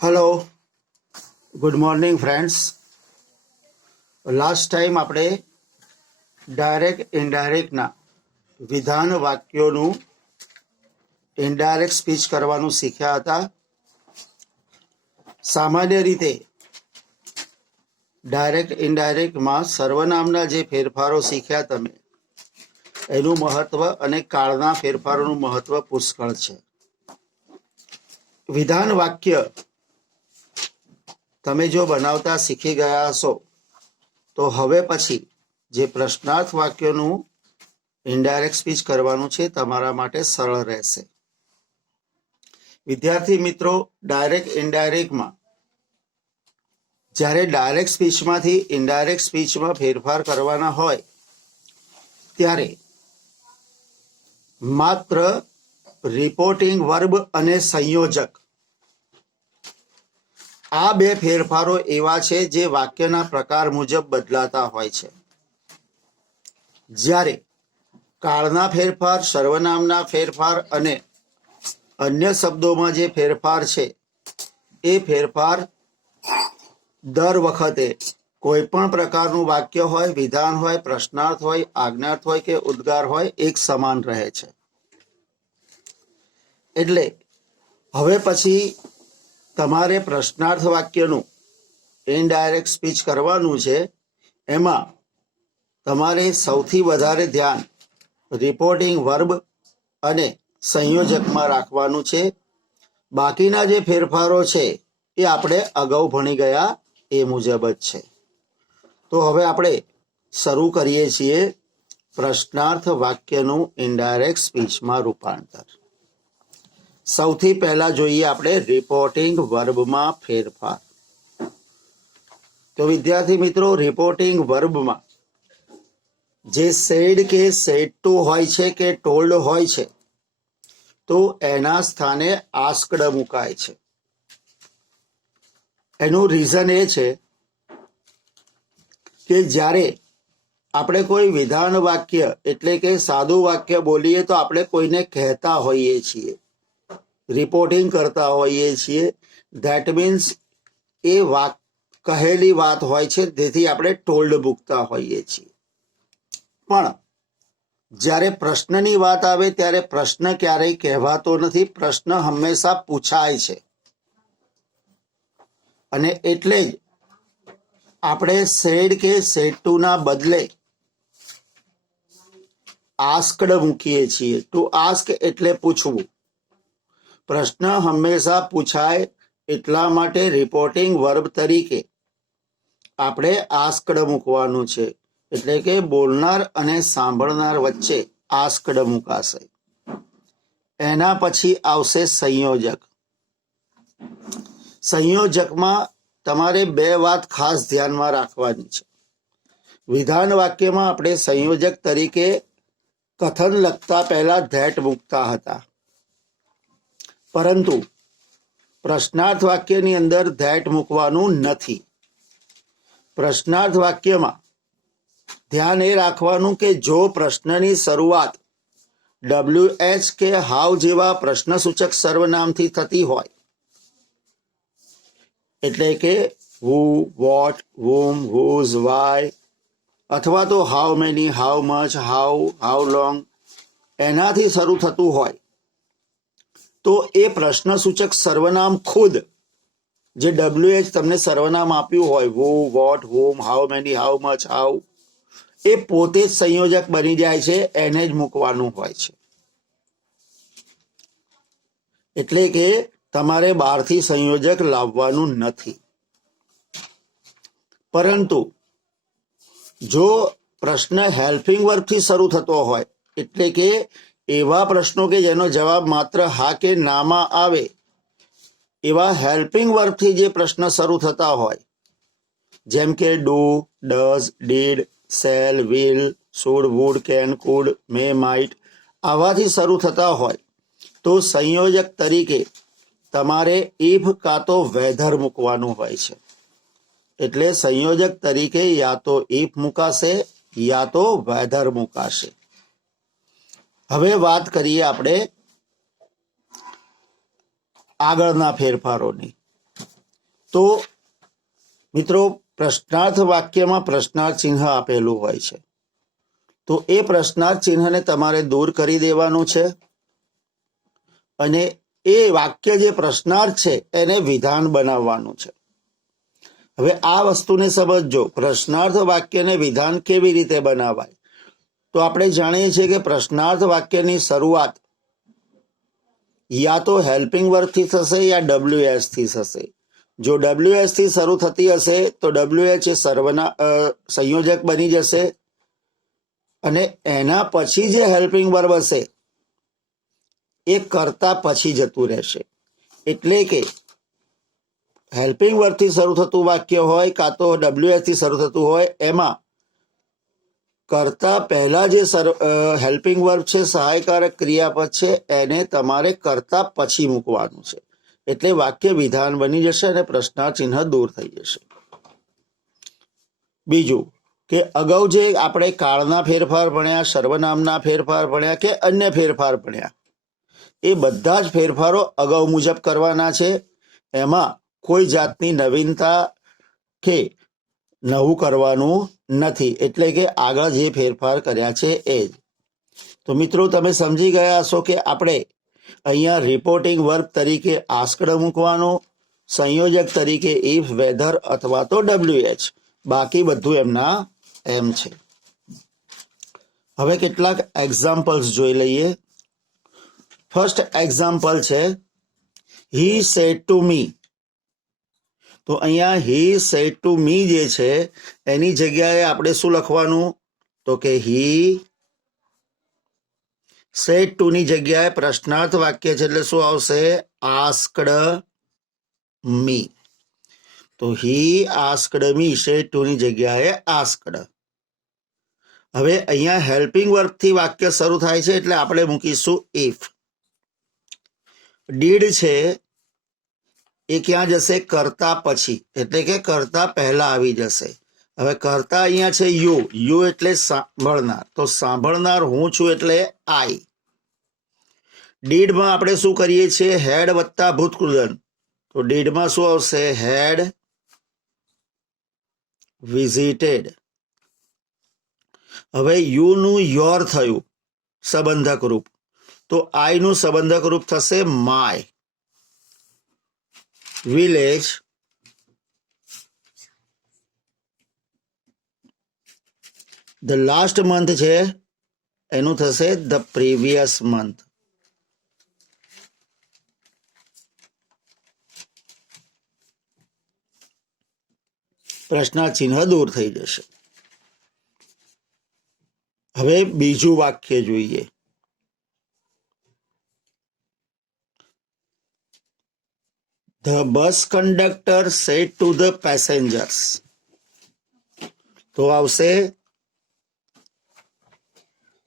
Hello good morning friends. Last time આપણે direct ઇનડાયરેક્ટના વિધાન વાક્યોનું indirect speech કરવાનું શીખ્યા હતા। સામાન્ય રીતે ડાયરેક્ટ ઇનડાયરેક્ટમાં સર્વનામના જે ફેરફારો શીખ્યા તમે એનું મહત્વ અને કાળના ફેરફારોનું મહત્વ પુષ્કળ છે। વિધાન વાક્ય તમે જો બનાવતા શીખી ગયા હશો તો હવે પછી જે પ્રશ્નાર્થ વાક્યોનું ઇનડાયરેક્ટ સ્પીચ કરવાનું છે તમારા માટે સરળ રહેશે। વિદ્યાર્થી મિત્રો, ડાયરેક્ટ ઇનડાયરેક્ટમાં જ્યારે ડાયરેક્ટ સ્પીચમાંથી ઇનડાયરેક્ટ સ્પીચમાં ફેરફાર કરવાના હોય ત્યારે માત્ર રિપોર્ટિંગ વર્બ અને સંયોજક આ બે ફેરફારો એવા છે જે વાક્યના પ્રકાર મુજબ બદલાતા હોય છે। જ્યારે કાળના ફેરફાર, સર્વનામના ફેરફાર અને અન્ય શબ્દોમાં જે ફેરફાર છે એ ફેરફાર દર વખતે કોઈ પણ પ્રકારનું વાક્ય હોય, વિધાન હોય, પ્રશ્નાર્થ હોય, આજ્ઞાર્થ હોય કે ઉદ્ગાર હોય એક સમાન રહે છે। એટલે હવે પછી તમારે પ્રશ્નાર્થ વાક્યનું ઇનડાયરેક્ટ સ્પીચ કરવાનું છે। એમાં તમારે સૌથી વધારે ધ્યાન રિપોર્ટિંગ વર્બ અને સંયોજકમાં રાખવાનું છે। બાકીના જે ફેરફારો છે એ આપણે અગાઉ ભણી ગયા એ મુજબ જ છે। તો હવે આપણે શરૂ કરીએ છીએ પ્રશ્નાર્થ વાક્યનું ઇનડાયરેક્ટ સ્પીચમાં રૂપાંતર। સૌથી પહેલા જોઈએ આપણે રિપોર્ટિંગ વર્બમાં ફેરફાર। તો વિદ્યાર્થી મિત્રો, રિપોર્ટિંગ વર્બમાં જે સેડ કે સેડ ટુ હોય છે કે ટોલ્ડ હોય છે તો એના સ્થાને આસ્ક્ડ મુકાય છે। એનું રીઝન એ છે કે જ્યારે આપણે કોઈ વિધાન વાક્ય એટલે કે સાદું વાક્ય બોલીએ તો આપણે કોઈને કહેતા હોઈએ છીએ, રિપોર્ટિંગ કરતા હોઈએ છીએ। ધેટ મીન્સ એ કહેલી વાત હોય છે, તેથી આપણે ટોલ્ડ મૂકતા હોઈએ છીએ। પણ જ્યારે પ્રશ્નની વાત આવે ત્યારે પ્રશ્ન ક્યારેય કહેવાતો નથી, પ્રશ્ન હંમેશા પૂછાય છે। અને એટલે જ આપણે સેડ કે સેડ ટુ ના બદલે આસ્કડ મૂકીએ છીએ। ટુ આસ્ક એટલે પૂછવું। પ્રશ્ન હંમેશા પૂછાય એટલા માટે રિપોર્ટિંગ વર્બ તરીકે આપણે આસ્કડ મૂકવાનું છે। એટલે કે બોલનાર અને સાંભળનાર વચ્ચે આસ્કડ મુકાશે। એના પછી આવશે સંયોજક। સંયોજકમાં તમારે બે વાત ખાસ ધ્યાનમાં રાખવાની છે। વિધાન વાક્યમાં આપણે સંયોજક તરીકે કથન લખતા પહેલા ધેટ મૂકતા હતા, પરંતુ પ્રશ્નાર્થ વાક્યની અંદર ધેટ મૂકવાનું નથી। પ્રશ્નાર્થ વાક્યમાં ધ્યાન એ રાખવાનું કે જો પ્રશ્નની શરૂઆત WH કે હાઉ જેવા પ્રશ્નસૂચક સર્વનામથી થતી હોય, એટલે કે હુ, વોટ, whom, whose, why, અથવા તો how many, how much, how long એનાથી શરૂ થતું હોય તો એ પ્રશ્નસૂચક સર્વનામ ખુદ જે WH તમને સર્વનામ આપ્યું હોય, who, what, whom, how many, how much, how, એ પોતે જ સંયોજક બની જાય છે, એને જ મૂકવાનું હોય છે। એટલે કે તમારે બહારથી સંયોજક લાવવાનું નથી। પરંતુ જો પ્રશ્ન હેલ્પિંગ વર્બથી શરૂ થતો હોય, એટલે કે એવા પ્રશ્નો કે જેનો જવાબ માત્ર હા કે નામાં આવે એવા હેલ્પિંગ વર્બથી જે પ્રશ્ન શરૂ થતા હોય, જેમ કે do, does, did, shall, will, should, would, can, could, may, might આવાથી શરૂ થતા હોય તો સંયોજક તરીકે તમારે ઇફ કાં તો વેધર મૂકવાનું હોય છે। એટલે સંયોજક તરીકે યા તો ઇફ મુકાશે યા તો વેધર મુકાશે। હવે વાત કરીએ આપણે આગળના ફેરફારોની। તો મિત્રો પ્રશ્નાર્થ વાક્યમાં પ્રશ્નાર્થ ચિહ્ન આપેલું હોય છે, તો એ પ્રશ્નાર્થ ચિહ્નને તમારે દૂર કરી દેવાનું છે અને એ વાક્ય જે પ્રશ્નાર્થ છે એને વિધાન બનાવવાનું છે. હવે આ વસ્તુને સમજજો, પ્રશ્નાર્થ વાક્યને વિધાન કેવી રીતે બનાવાય. તો આપણે જાણીએ છીએ કે પ્રશ્નાર્થ વાક્યની શરૂઆત યા તો હેલ્પિંગ વર્બથી થશે યા WH થી થશે. જો WH થી શરૂ થતી હશે તો WH એ સંયોજક બની જશે અને એના પછી જે હેલ્પિંગ વર્બ હશે એ કરતા પછી જતું રહેશે. એટલે કે હેલ્પિંગ વર્બથી શરૂ થતું વાક્ય હોય કાં તો WH થી શરૂ થતું હોય, એમાં કરતા પહેલા જે હેલ્પિંગ વર્બ છે, સહાયકારક ક્રિયાપદ છે, એને તમારે કરતા પછી મૂકવાનું છે. એટલે વાક્ય વિધાન બની જશે અને પ્રશ્નાર્થ ચિહ્ન દૂર થઈ જશે. બીજું કે અગાઉ જે આપણે કાળના ફેરફાર ભણ્યા, સર્વનામના ફેરફાર ભણ્યા કે અન્ય ફેરફાર ભણ્યા, એ બધા જ ફેરફારો અગાઉ મુજબ કરવાના છે. એમાં કોઈ જાતની નવીનતા કે નવું કરવાનું નથી. એટલે કે આગળ જે ફેરફાર કર્યા છે એ જ. તો મિત્રો તમે સમજી ગયા હશો કે આપણે અહીંયા રિપોર્ટિંગ વર્બ તરીકે આસ્કડ મૂકવાનો, સંયોજક તરીકે ઇફ, વેધર અથવા તો WH, બાકી બધું એમના એમ છે. હવે કેટલાક એક્ઝામ્પલ્સ જોઈ લઈએ. ફર્સ્ટ એક્ઝામ્પલ છે હી સેડ ટુ મી. તો અહીંયા હી સેડ ટુ મી જે છે એની જગ્યાએ આપણે શું લખવાનું, તો કે હી સેડ ટુ ની જગ્યાએ પ્રશ્નાર્થ વાક્ય છે એટલે શું આવશે, આસ્કડ મી. તો હી આસ્કડ મી, સેડ ટુ ની જગ્યાએ આસ્કડ. હવે અહીંયા હેલ્પિંગ વર્બ થી વાક્ય શરૂ થાય છે એટલે આપણે મૂકીશું ઇફ. ડીડ છે એ ક્યાં જશે, કરતા પછી, એટલે કે કરતા પહેલા આવી જશે. હવે કરતા અહીંયા છે યુ એટલે સાંભળનાર, તો સાંભળનાર હું છું એટલે આઈ. ડીડમાં આપણે શું કરીએ છીએ, હેડ વત્તા ભૂતકૃદન, તો ડીડમાં શું આવશે, હેડ વિઝિટેડ. હવે યુ નું યોર થયું સંબંધક રૂપ, તો આઈ નું સંબંધક રૂપ થશે my. Village the last month છે એનું થશે ધ પ્રીવિયસ મંથ. પ્રશ્નાર્થ ચિહ્ન દૂર થઈ જશે. હવે બીજું વાક્ય જોઈએ. The bus conductor said to the passengers. તો આવશે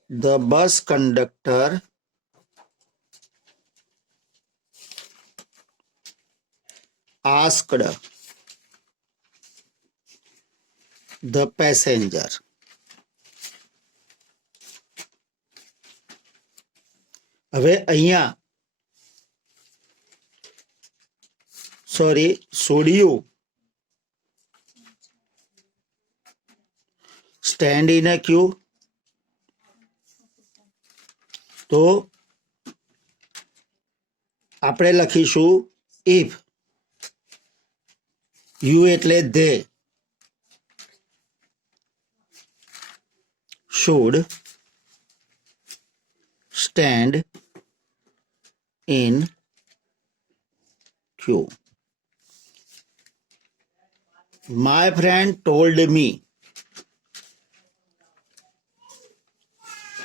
the bus conductor asked the passenger. હવે અહીંયા should you stand in a queue? તો આપણે લખીશું if, you એટલે they, should stand in queue. My friend told me.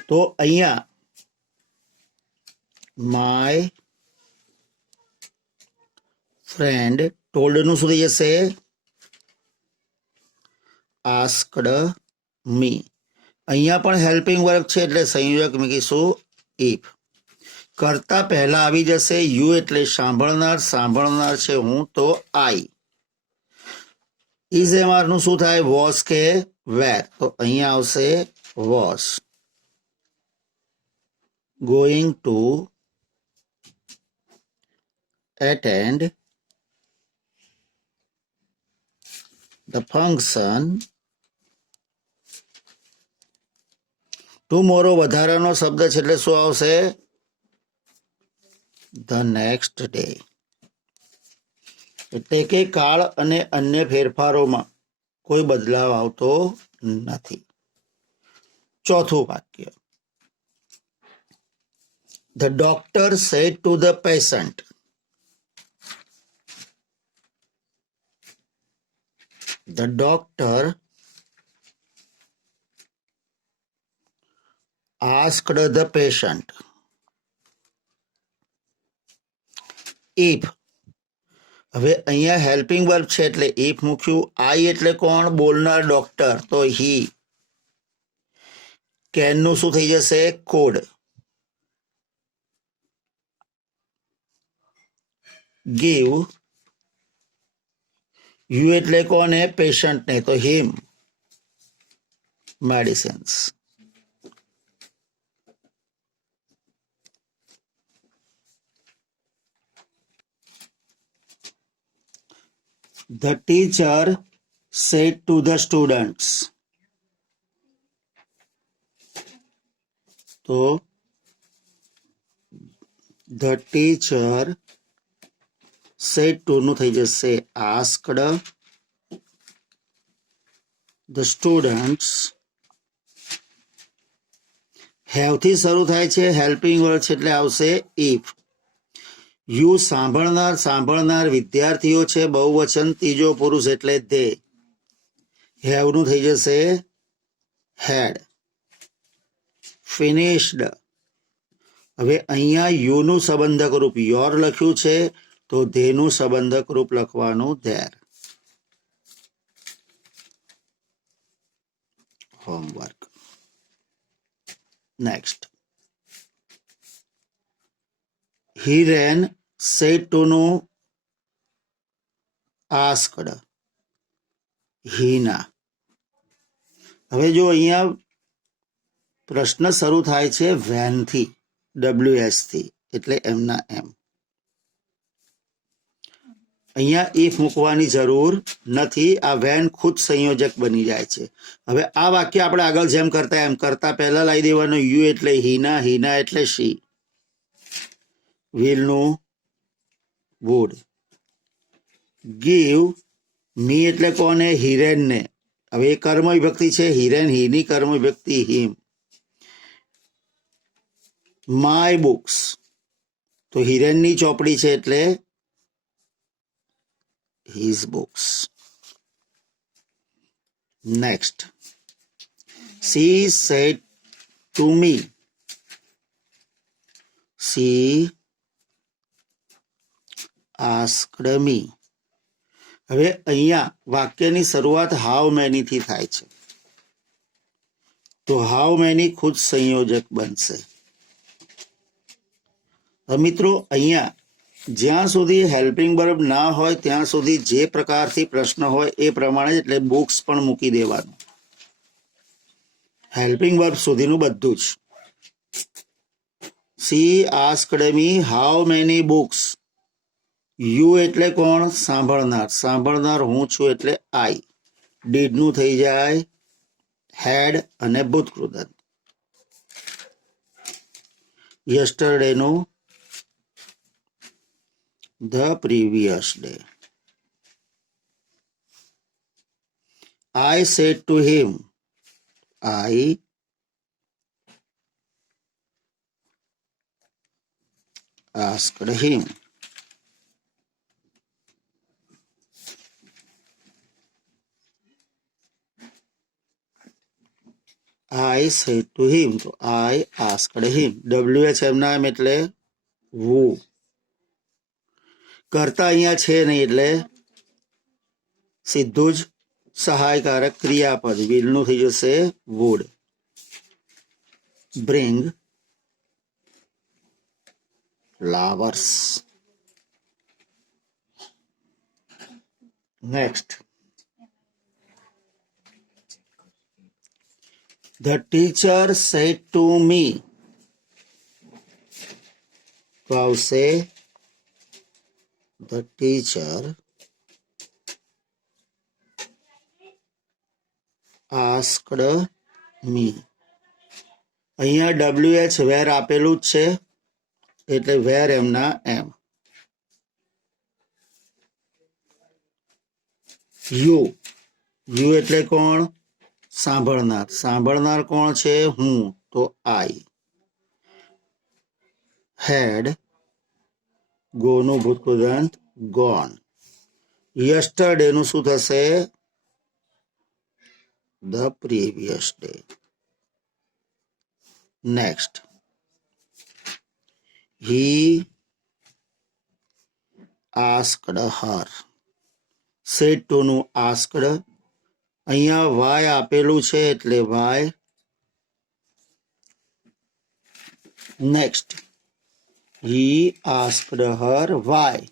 તો અહીંયા my friend told નું શું થઈ જશે, asked me. અહીંયા પણ હેલ્પિંગ વર્બ છે એટલે સંયોજક મૂકીશું if. કરતા પહેલા આવી જશે યુ એટલે સાંભળનાર, સાંભળનાર છે હું તો આઈ. ઇઝ એમ આર નું શું થાય, વોઝ કે વેર, તો અહીંયા આવશે was. Going to attend The function tomorrow વધારાનો શબ્દ છે એટલે શું આવશે? The next day. એટલે કે કાળ અને અન્ય ફેરફારોમાં કોઈ બદલાવ આવતો નથી. ચોથું વાક્ય. The doctor said to the patient. The doctor asked the patient if. હવે અહીંયા હેલ્પિંગ વર્બ છે એટલે ઇફ મૂક્યું. આઈ એટલે કોણ? બોલનાર ડોક્ટર, તો હી. કેનનું શું થઈ જશે? કોડ. ગીવ યુ એટલે કોને? પેશન્ટને, તો હિમ medicines. The teacher said to the students. તો the teacher said to નું થઈ જશે asked. The students have થી શરૂ થાય છે, હેલ્પિંગ વર્ડ છે એટલે આવશે if. યુ સાંભળનાર વિદ્યાર્થીઓ છે, બહુવચન, ત્રીજો પુરુષ એટલે they. have નું થઈ જશે had. finished. હવે અહીંયા યુ નું સંબંધક રૂપ યોર લખ્યું છે તો they નું સંબંધક રૂપ લખવાનું their. Homework. Next. Hiren said to નું asked. હિના. હવે જો અહીંયા પ્રશ્ન શરૂ થાય છે when થી, WS થી, એટલે એમના એમ. અહીંયા if મૂકવાની જરૂર નથી. આ when ખુદ સંયોજક બની જાય છે. હવે આ વાક્ય આપણે આગળ જેમ કરતા એમ કરતા પહેલા લાવી દેવાનું યુ એટલે હિના, હિના એટલે શી, વિલનું વુડ. ગીવ મી એટલે કોને? હિરેનને. હવે એ કર્મ વિભક્તિ છે, હિરેન હીની કર્મ વિભક્તિ હિમ. માય બુક્સ તો હિરેનની ચોપડી છે એટલે his books. Next. She said to me. She asked me. હવે અહીંયા વાક્યની શરૂઆત હાઉ મેની થી થાય છે તો હાઉ મેની ખુદ સંયોજક બનશે. મિત્રો અહીંયા જ્યાં સુધી હેલ્પિંગ વર્બ ના હોય ત્યાં સુધી જે પ્રકારથી પ્રશ્ન હોય એ પ્રમાણે જ, એટલે બુક્સ પણ મૂકી દેવાનું. હેલ્પિંગ વર્બ સુધીનું બધું જ. She asked me how many books. You એટલે કોણ? સાંભળનાર હું છું એટલે આઈ. ડીડ નું થઈ જાય હેડ અને ભૂતકૃદંત. યસ્ટરડે નું the previous day. I said to him. I asked him. I said to him. તો I asked him. WH એમના એમ એટલે who. કરતા અહીંયા છે નહીં એટલે સીધું જ સહાયકારક ક્રિયાપદ વિલનું થઈ જશે would. Bring flowers. Next. The teacher said to me. તો આવશે the teacher આસ્કડ મી. અહીંયા WH વેર આપેલું જ છે એટલે વેર એમના એમ. યુ, યુ એટલે કોણ? સાંભળનાર. સાંભળનાર કોણ છે? હું, તો આઈ. હેડ, ગો નું ભૂતકૃદંત ગોન. યસ્ટરડે નું શું થશે? The previous day. Next, he asked Har. Sad to નું આસ્કડ. અહીંયા વાય આપેલું છે એટલે વાય. નેક્સ્ટ, હી આસ્કડ હર વાય.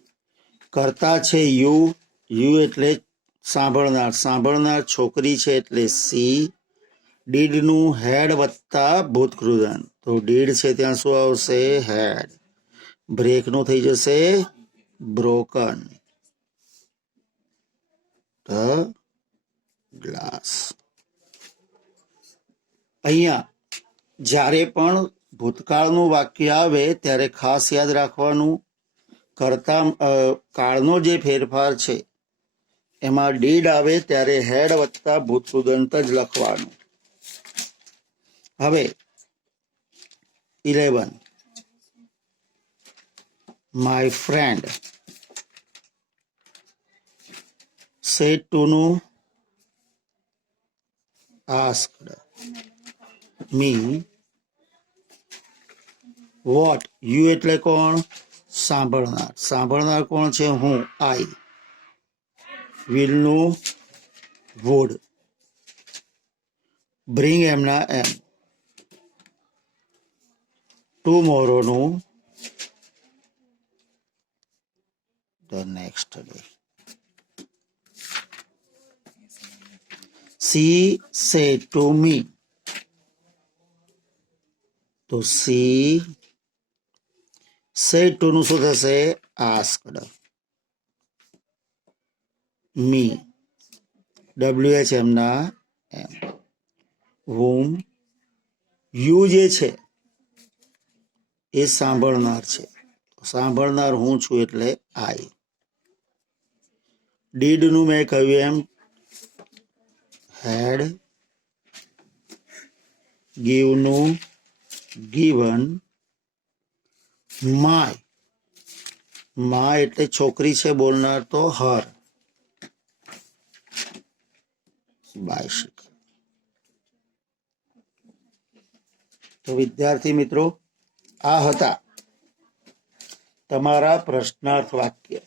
કરતા છે યુ, યુ એટલે સાંભળનાર. સાંભળનાર છોકરી છે એટલે સી. ડીડ નું હેડ વત્તા ભૂતકૃદંત, તો ડીડ છે ત્યાં શું આવશે? હેડ. બ્રેક નું થઈ જશે બ્રોકન. The glass. અહીંયા જ્યારે પણ ભૂતકાળનું વાક્ય આવે ત્યારે ખાસ યાદ રાખવાનું, કરતા કાળનો જે ફેરફાર છે એમાં ડીડ આવે ત્યારે હેડ વત્તા ભૂતકૃદંત જ લખવાનું. હવે 11, માય ફ્રેન્ડ. સેડ ટુ નું આસ્કડ મી વોટ. યુ એટલે કોણ? સાંભળનાર. સાંભળનાર કોણ છે? હું, આઈ. વિલ નું વુડ. બ્રિંગ એમના એમ. ટુમોરો નું the next day. C said to me, તો સી સેડ ટુ નું શું થશે? આસ્કડ મી. WH એમના એમ. whom, યુ જે છે એ સાંભળનાર છે. સાંભળનાર હું છું એટલે આઈ. ડીડ નું મેં કહ્યું એમ હેડ. ગીવ નું ગીવન. માય, માય એટલે છોકરી છે બોલનાર, તો હર. બાયસિકલ. તો વિદ્યાર્થી મિત્રો, આ હતા તમારા પ્રશ્નાર્થ વાક્ય.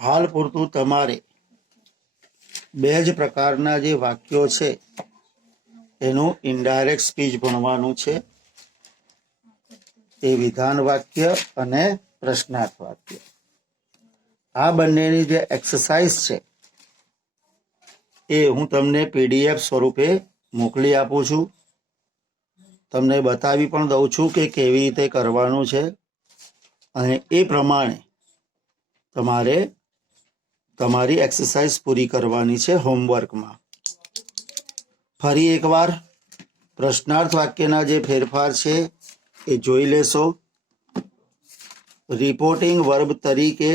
હાલ પૂરતું તમારે બે જ પ્રકારના જે વાક્યો છે એનું ઇનડાયરેક્ટ સ્પીચ ભણવાનું છે. એ વિધાન વાક્ય અને પ્રશ્નાર્થ વાક્ય. આ બંનેની જે એક્સરસાઇઝ છે એ હું તમને PDF સ્વરૂપે મોકલી આપું છું. તમને બતાવી પણ દઉં છું કે કેવી રીતે કરવાનું છે, અને એ પ્રમાણે તમારે તમારી એક્સરસાઇઝ પૂરી કરવાની છે હોમવર્કમાં. ફરી એકવાર પ્રશ્નાર્થ વાક્યના જે ફેરફાર છે એ જોઈ લેશો. રિપોર્ટિંગ વર્બ તરીકે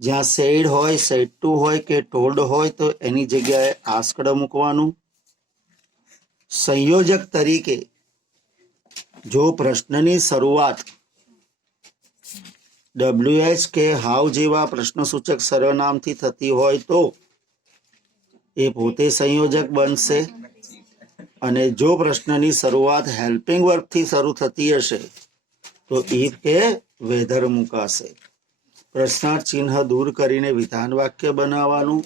જ્યાં સેડ હોય, સેડ ટુ હોય કે ટોલ્ડ હોય તો એની જગ્યાએ આસ્કડ મૂકવાનું. સંયોજક તરીકે જો પ્રશ્નની શરૂઆત WH કે હાઉ જેવા પ્રશ્નસૂચક સર્વનામથી થતી હોય તો એ પોતે સંયોજક બનશે, અને જો પ્રશ્નની શરૂઆત હેલ્પિંગ વર્બથી શરૂ થતી હશે તો ઇફ કે વેધર મુકાશે. પ્રશ્નાર્થ ચિહ્ન દૂર કરીને વિધાન વાક્ય બનાવવાનું.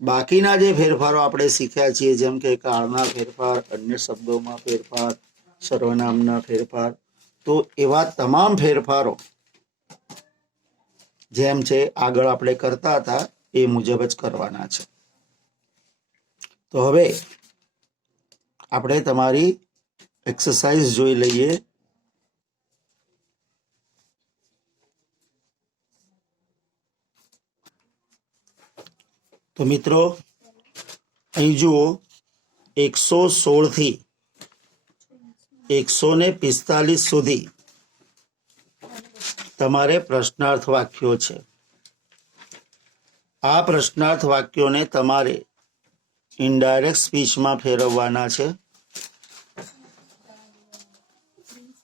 બાકીના જે ફેરફારો આપણે શીખ્યા છીએ, જેમ કે કાળના ફેરફાર, અન્ય શબ્દોમાં ફેરફાર, સર્વનામના ફેરફાર, તો એવા તમામ ફેરફારો જેમ છે આગળ આપણે કરતા હતા એ મુજબ જ કરવાના છે. તો હવે આપણે તમારી એક્સરસાઇઝ જોઈ લઈએ. તો મિત્રો, અહીં જુઓ 116 થી 145 સુધી તમારે પ્રશ્નાર્થ વાક્યો છે. આ પ્રશ્નાર્થ વાક્યોને તમારે ઇનડાયરેક્ટ સ્પીચમાં ફેરવવાના છે.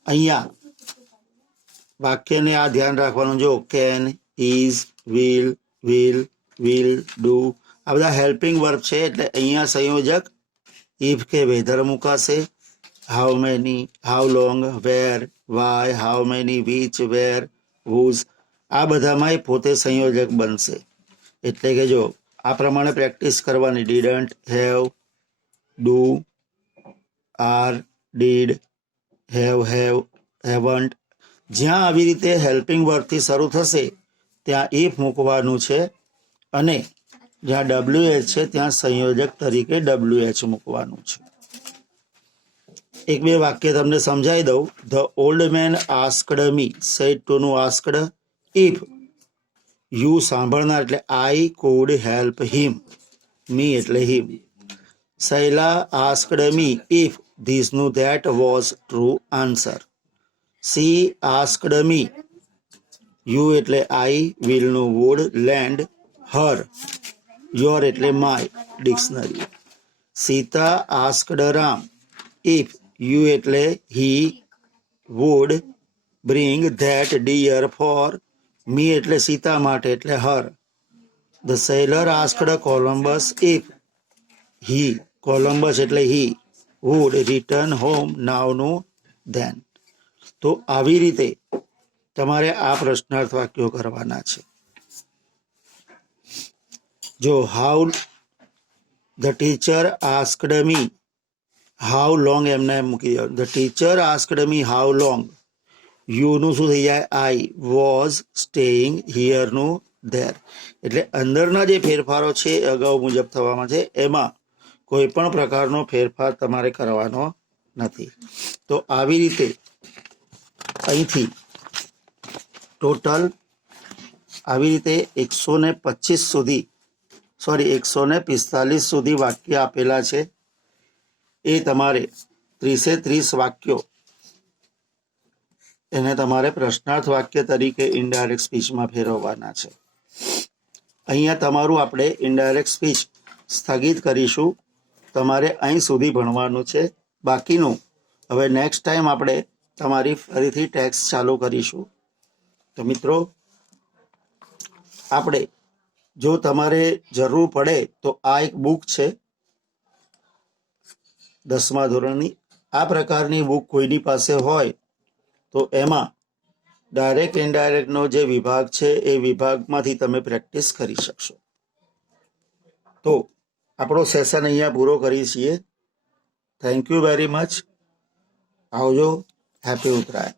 અહીંયા વાક્યને આ ધ્યાન રાખવાનું, જો કેન, ઇઝ, વિલ, ડુ, આ બધા હેલ્પિંગ વર્બ છે, એટલે અહીંયા સંયોજક ઇફ કે વેધર મુકાશે. How many, how long, where, why, how many, which, where, whose, આ બધામાં પોતે સંયોજક બનશે. એટલે કે જો આ પ્રમાણે પ્રેક્ટિસ કરવાની, didn't, have, do, are, did, haven't. જ્યાં આવી રીતે હેલ્પિંગ વર્બથી શરૂ થશે ત્યાં ઇફ મૂકવાનું છે, અને જ્યાં WH છે ત્યાં સંયોજક તરીકે WH મૂકવાનું છે. એક બે વાક્ય તમને સમજાવી દઉં. The old man asked me, said to નું આસ્કડ, ઇફ યુ સાંભળનાર એટલે I could help him, me એટલે him. Shaila asked me if this નું that was true answer. She asked me, you એટલે આઈ, વિલ નું વુડ, લેન્ડ, હર, યોર એટલે my, dictionary. Sita asked Ram if you એટલે he would bring that deer for me એટલે સીતા માટે એટલે her. The seller asked Columbus if he, Columbus એટલે he, wood return home નાવનું than. તો આવી રીતે તમારે આ પ્રશ્નાર્થ વાક્યો કરવાના છે. જો how the teacher asked me, how long એમને મૂકી દો. The teacher asked me how long, you નું શું થઈ જાય, આઈ, વોઝ સ્ટેઇંગ હિયર નું ધેર. એટલે અંદરના જે ફેરફારો છે એ અગાઉ મુજબ થવામાં છે, એમાં કોઈ પણ પ્રકારનો ફેરફાર તમારે કરવાનો નથી. તો આવી રીતે અહીંથી ટોટલ આવી રીતે 125 સુધી 145 સુધી વાક્ય આપેલા છે. એ તમારે 30 વાક્યો એને તમારે પ્રશ્નાર્થ વાક્ય તરીકે ઇનડાયરેક્ટ સ્પીચમાં ફેરવવાના છે. અહીંયા તમારું આપણે ઇનડાયરેક્ટ સ્પીચ સ્થગિત કરીશું. તમારે અહીં સુધી ભણવાનું છે. બાકીનું હવે નેક્સ્ટ ટાઈમ આપણે તમારી ફરીથી ટેક્સ્ટ ચાલુ કરીશું. તો મિત્રો, આપણે જો તમારે જરૂર પડે તો આ એક બુક છે 10મા ધોરણની. આ પ્રકારની બુક કોઈની પાસે હોય તો એમાં ડાયરેક્ટ ઇનડાયરેક્ટનો જે વિભાગ છે એ વિભાગમાંથી તમે પ્રેક્ટિસ કરી શકશો. તો આપણો સેશન અહીંયા પૂરો કરીએ છીએ. Thank you very much. આવજો. હેપી ઉત્તરાયણ.